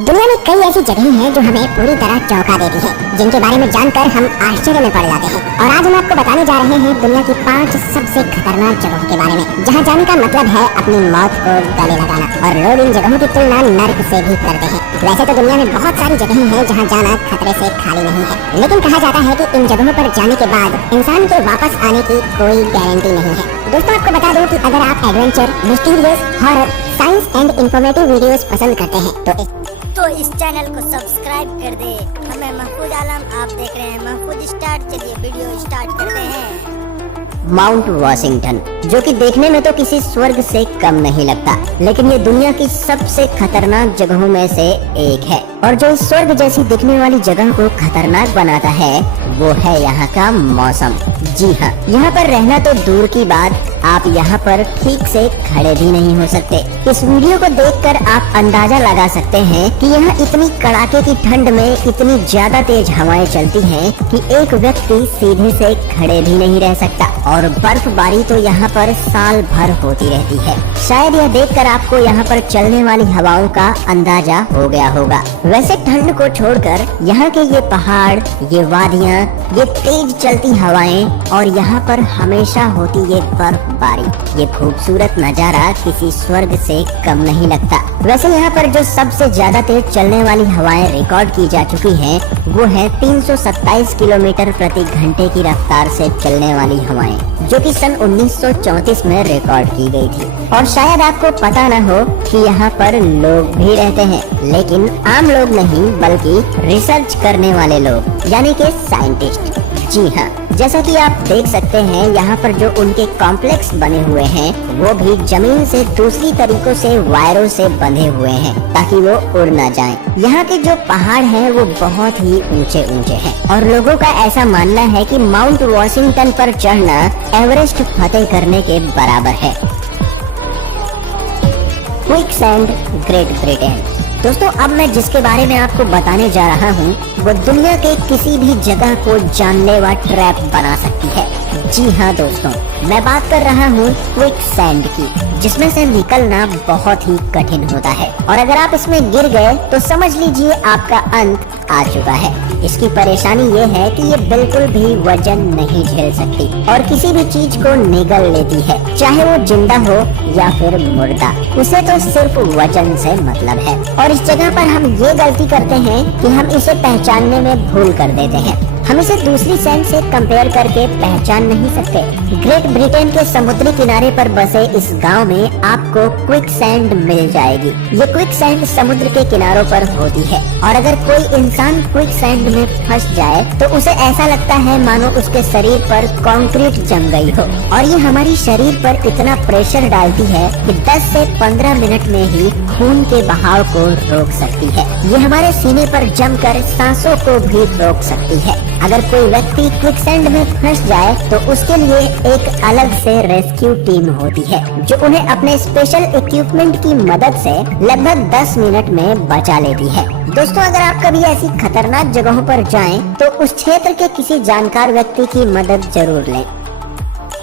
दुनिया में कई ऐसी जगहें हैं जो हमें पूरी तरह चौंका देती हैं, जिनके बारे में जानकर हम आश्चर्य में पड़ जाते हैं। और आज हम आपको बताने जा रहे हैं दुनिया की 5 सबसे खतरनाक जगहों के बारे में, जहां जाने का मतलब है अपनी मौत को गले लगाना। और लोग इन जगहों की तुलना नर्क से भी करते हैं। वैसे तो दुनिया में बहुत सारी जगहें हैं जहाँ जाना खतरे से खाली नहीं है, लेकिन कहा जाता है कि इन जगहों पर जाने के बाद इंसान के वापस आने की कोई गारंटी नहीं है। दोस्तों, आपको बता दूं कि अगर आप adventure, mysterious, horror, science and informative videos पसंद करते हैं तो इस चैनल को सब्सक्राइब कर दे। हमें महफूज आलम, आप देख रहे हैं महफूज स्टार्ट। चलिए वीडियो स्टार्ट करते हैं। माउंट वॉशिंगटन, जो कि देखने में तो किसी स्वर्ग से कम नहीं लगता, लेकिन ये दुनिया की सबसे खतरनाक जगहों में से एक है। और जो इस स्वर्ग जैसी दिखने वाली जगह को खतरनाक बनाता है वो है यहाँ का मौसम। जी हाँ, यहाँ पर रहना तो दूर की बात, आप यहाँ पर ठीक से खड़े भी नहीं हो सकते। इस वीडियो को देखकर आप अंदाजा लगा सकते हैं कि यहाँ इतनी कड़ाके की ठंड में इतनी ज्यादा तेज हवाएं चलती हैं कि एक व्यक्ति सीधे से खड़े भी नहीं रह सकता। और बर्फबारी तो यहाँ पर साल भर होती रहती है। शायद यह देखकर आपको यहाँ पर चलने वाली हवाओं का अंदाजा हो गया होगा। वैसे ठंड को छोड़कर यहाँ के ये पहाड़, ये वादियाँ, ये तेज चलती हवाएं और यहाँ पर हमेशा होती ये बर्फबारी, ये खूबसूरत नजारा किसी स्वर्ग से कम नहीं लगता। वैसे यहाँ पर जो सबसे ज्यादा तेज चलने वाली हवाएं रिकॉर्ड की जा चुकी हैं वो है 327 किलोमीटर प्रति घंटे की रफ्तार से चलने वाली हवाएं, जो कि सन 1934 में रिकॉर्ड की गई थी। और शायद आपको पता न हो कि यहाँ पर लोग भी रहते हैं, लेकिन आम लोग नहीं बल्कि रिसर्च करने वाले लोग, यानी कि साइंटिस्ट। जी हाँ, जैसा कि आप देख सकते हैं यहाँ पर जो उनके कॉम्प्लेक्स बने हुए हैं वो भी जमीन से दूसरी तरीकों से वायरों से बंधे हुए हैं ताकि वो उड़ ना जाएं। यहाँ के जो पहाड़ हैं वो बहुत ही ऊंचे ऊंचे हैं और लोगों का ऐसा मानना है कि माउंट वॉशिंगटन पर चढ़ना एवरेस्ट फतेह करने के बराबर है। Quicksand, great Britain. दोस्तों, अब मैं जिसके बारे में आपको बताने जा रहा हूँ वो दुनिया के किसी भी जगह को जानलेवा ट्रैप बना सकती है। जी हाँ दोस्तों, मैं बात कर रहा हूँ क्विकसैंड की, जिसमें से निकलना बहुत ही कठिन होता है। और अगर आप इसमें गिर गए तो समझ लीजिए आपका अंत आ चुका है। इसकी परेशानी ये है कि ये बिल्कुल भी वजन नहीं झेल सकती और किसी भी चीज को निगल लेती है, चाहे वो जिंदा हो या फिर मुर्दा, उसे तो सिर्फ वजन से मतलब है। और इस जगह पर हम ये गलती करते हैं कि हम इसे पहचानने में भूल कर देते हैं। हम इसे दूसरी सैंड से कंपेयर करके पहचान नहीं सकते। ग्रेट ब्रिटेन के समुद्री किनारे पर बसे इस गांव में आपको क्विकसैंड मिल जाएगी। ये क्विकसैंड समुद्र के किनारों पर होती है और अगर कोई इंसान क्विकसैंड में फंस जाए तो उसे ऐसा लगता है मानो उसके शरीर पर कंक्रीट जम गई हो। और ये हमारी शरीर पर इतना प्रेशर डालती है कि 10 से 15 मिनट में ही खून के बहाव को रोक सकती है। ये हमारे सीने पर जमकर सांसों को भी रोक सकती है। अगर कोई व्यक्ति क्विकसैंड में फंस जाए तो उसके लिए एक अलग से रेस्क्यू टीम होती है जो उन्हें अपने स्पेशल इक्विपमेंट की मदद से लगभग 10 मिनट में बचा लेती है। दोस्तों, अगर आप कभी ऐसी खतरनाक जगहों पर जाएं तो उस क्षेत्र के किसी जानकार व्यक्ति की मदद जरूर लें।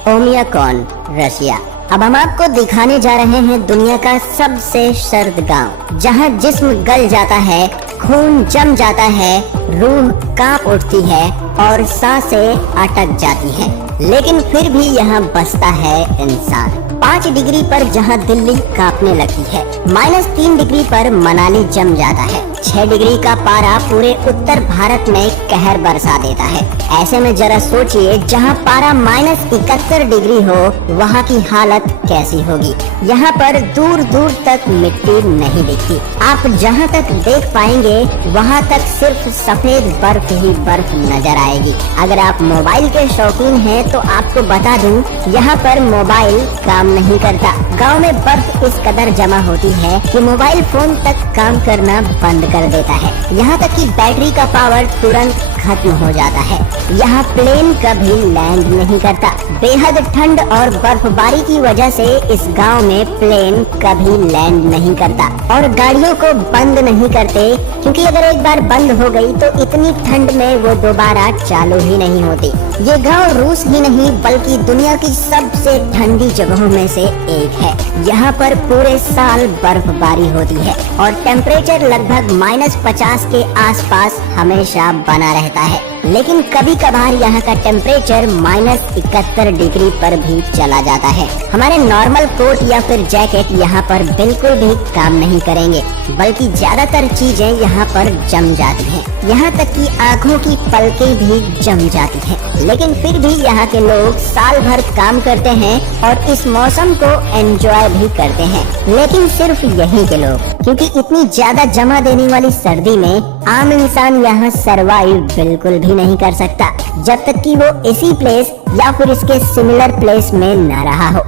ओमियाकॉन, रशिया। अब हम आपको दिखाने जा रहे हैं दुनिया का सबसे सर्द गांव, जहां जिस्म गल जाता है, खून जम जाता है, रूह कांप उठती है और सांसें अटक जाती हैं, लेकिन फिर भी यहाँ बसता है इंसान। 5 डिग्री पर जहाँ दिल्ली कांपने लगती है, -3 डिग्री पर मनाली जम जाता है, 6 डिग्री का पारा पूरे उत्तर भारत में कहर बरसा देता है। ऐसे में जरा सोचिए, जहाँ पारा -71 डिग्री हो वहाँ की हालत कैसी होगी। यहाँ पर दूर दूर तक मिट्टी नहीं दिखती। आप जहाँ तक देख पाएंगे वहाँ तक सिर्फ सफेद बर्फ ही बर्फ नजर आएगी। अगर आप मोबाइल के शौकीन हैं तो आपको बता दूं, यहाँ पर मोबाइल काम नहीं करता। गांव में बर्फ इस कदर जमा होती है कि मोबाइल फोन तक काम करना बंद कर देता है। यहाँ तक कि बैटरी का पावर तुरंत खत्म हो जाता है। यहाँ प्लेन कभी लैंड नहीं करता। बेहद ठंड और बर्फबारी की वजह से इस गांव में प्लेन कभी लैंड नहीं करता और गाड़ियों को बंद नहीं करते, क्योंकि अगर एक बार बंद हो गई तो इतनी ठंड में वो दोबारा चालू ही नहीं होती। ये गांव रूस ही नहीं बल्कि दुनिया की सबसे ठंडी जगहों में से एक है। यहाँ पर पूरे साल बर्फबारी होती है और टेम्परेचर लगभग -50 के आसपास हमेशा बना रहता है, लेकिन कभी कभार यहाँ का टेम्परेचर -71 डिग्री पर भी चला जाता है। हमारे नॉर्मल कोट या फिर जैकेट यहाँ पर बिल्कुल भी काम नहीं करेंगे, बल्कि ज्यादातर चीजें यहाँ पर जम जाती हैं। यहाँ तक कि आँखों की पलकें भी जम जाती हैं। लेकिन फिर भी यहाँ के लोग साल भर काम करते हैं और इस मौसम को एंजॉय भी करते हैं। लेकिन सिर्फ यहीं के लोग, क्योंकि इतनी ज्यादा जमा देने वाली सर्दी में आम इंसान यहाँ सरवाइव बिल्कुल भी नहीं कर सकता, जब तक कि वो इसी प्लेस या फिर इसके सिमिलर प्लेस में न रहा हो।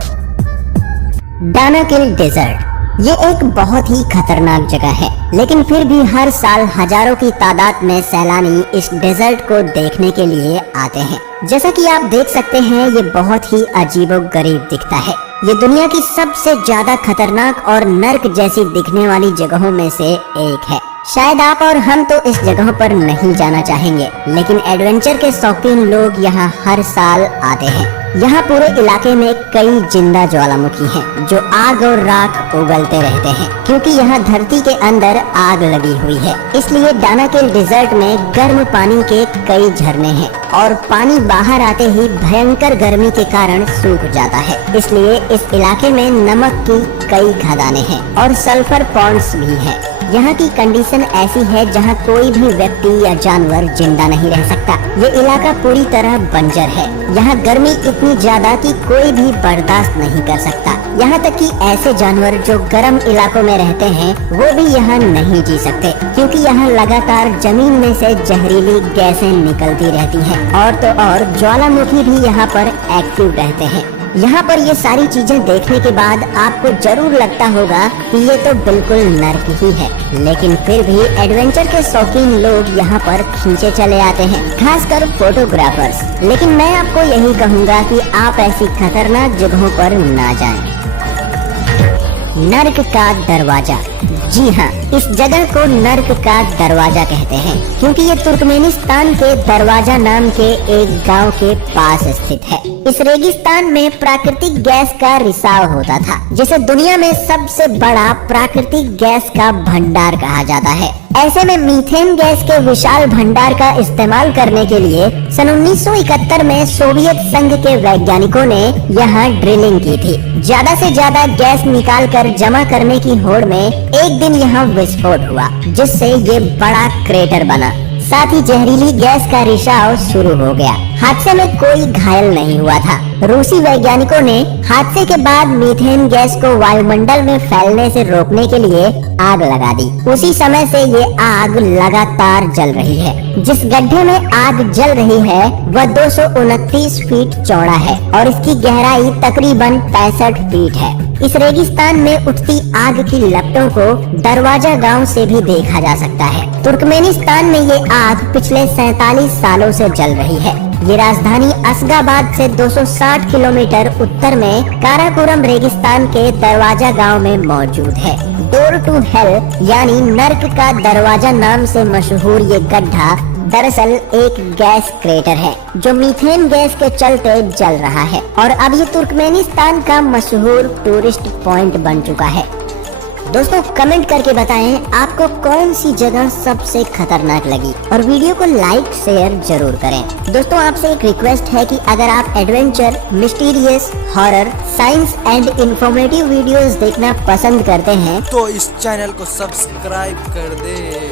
दानाकिल डेजर्ट ये एक बहुत ही खतरनाक जगह है, लेकिन फिर भी हर साल हजारों की तादाद में सैलानी इस डेजर्ट को देखने के लिए आते हैं। जैसा कि आप देख सकते हैं, ये बहुत ही अजीबोगरीब दिखता है। ये दुनिया की सबसे ज्यादा खतरनाक और नर्क जैसी दिखने वाली जगहों में से एक है। शायद आप और हम तो इस जगह पर नहीं जाना चाहेंगे, लेकिन एडवेंचर के शौकीन लोग यहाँ हर साल आते हैं। यहाँ पूरे इलाके में कई जिंदा ज्वालामुखी हैं, जो आग और राख उगलते रहते हैं। क्योंकि यहाँ धरती के अंदर आग लगी हुई है, इसलिए दानाकिल डेजर्ट में गर्म पानी के कई झरने हैं और पानी बाहर आते ही भयंकर गर्मी के कारण सूख जाता है। इसलिए इस इलाके में नमक की कई खदानें हैं और सल्फर पॉन्ड्स भी हैं। यहाँ की कंडीशन ऐसी है जहाँ कोई भी व्यक्ति या जानवर जिंदा नहीं रह सकता। ये इलाका पूरी तरह बंजर है। यहाँ गर्मी इतनी ज्यादा कि कोई भी बर्दाश्त नहीं कर सकता। यहाँ तक कि ऐसे जानवर जो गर्म इलाकों में रहते हैं वो भी यहाँ नहीं जी सकते, क्योंकि यहाँ लगातार जमीन में से जहरीली गैसें निकलती रहती हैं। और तो और ज्वालामुखी भी यहाँ पर एक्टिव रहते हैं। यहाँ पर ये सारी चीजें देखने के बाद आपको जरूर लगता होगा कि ये तो बिल्कुल नर्क ही है, लेकिन फिर भी एडवेंचर के शौकीन लोग यहाँ पर खींचे चले आते हैं, खासकर फोटोग्राफर्स। लेकिन मैं आपको यही कहूँगा कि आप ऐसी खतरनाक जगहों पर ना जाएं। नर्क का दरवाजा। जी हाँ, इस जगह को नर्क का दरवाजा कहते हैं, क्योंकि ये तुर्कमेनिस्तान के दरवाजा नाम के एक गांव के पास स्थित है। इस रेगिस्तान में प्राकृतिक गैस का रिसाव होता था, जिसे दुनिया में सबसे बड़ा प्राकृतिक गैस का भंडार कहा जाता है। ऐसे में मीथेन गैस के विशाल भंडार का इस्तेमाल करने के लिए सन 1971 में सोवियत संघ के वैज्ञानिकों ने यहाँ ड्रिलिंग की थी। ज्यादा से ज्यादा गैस निकालकर जमा करने की होड़ में एक दिन यहाँ विस्फोट हुआ, जिससे ये बड़ा क्रेटर बना। साथ ही जहरीली गैस का रिसाव शुरू हो गया। हादसे में कोई घायल नहीं हुआ था। रूसी वैज्ञानिकों ने हादसे के बाद मीथेन गैस को वायुमंडल में फैलने से रोकने के लिए आग लगा दी। उसी समय से ये आग लगातार जल रही है। जिस गड्ढे में आग जल रही है वह 229 फीट चौड़ा है और इसकी गहराई तकरीबन 65 फीट है। इस रेगिस्तान में उठती आग की लपटों को दरवाजा गांव से भी देखा जा सकता है। तुर्कमेनिस्तान में ये आग पिछले 47 सालों से जल रही है। ये राजधानी असगाबाद से 260 किलोमीटर उत्तर में काराकोरम रेगिस्तान के दरवाजा गांव में मौजूद है। डोर टू हेल यानी नर्क का दरवाजा नाम से मशहूर ये गड्ढा दरअसल एक गैस क्रेटर है, जो मीथेन गैस के चलते जल रहा है और अब ये तुर्कमेनिस्तान का मशहूर टूरिस्ट पॉइंट बन चुका है। दोस्तों कमेंट करके बताएं आपको कौन सी जगह सबसे खतरनाक लगी और वीडियो को लाइक शेयर जरूर करें। दोस्तों आपसे एक रिक्वेस्ट है कि अगर आप adventure, mysterious, horror, science and informative videos देखना पसंद करते हैं तो इस चैनल को सब्सक्राइब कर दे।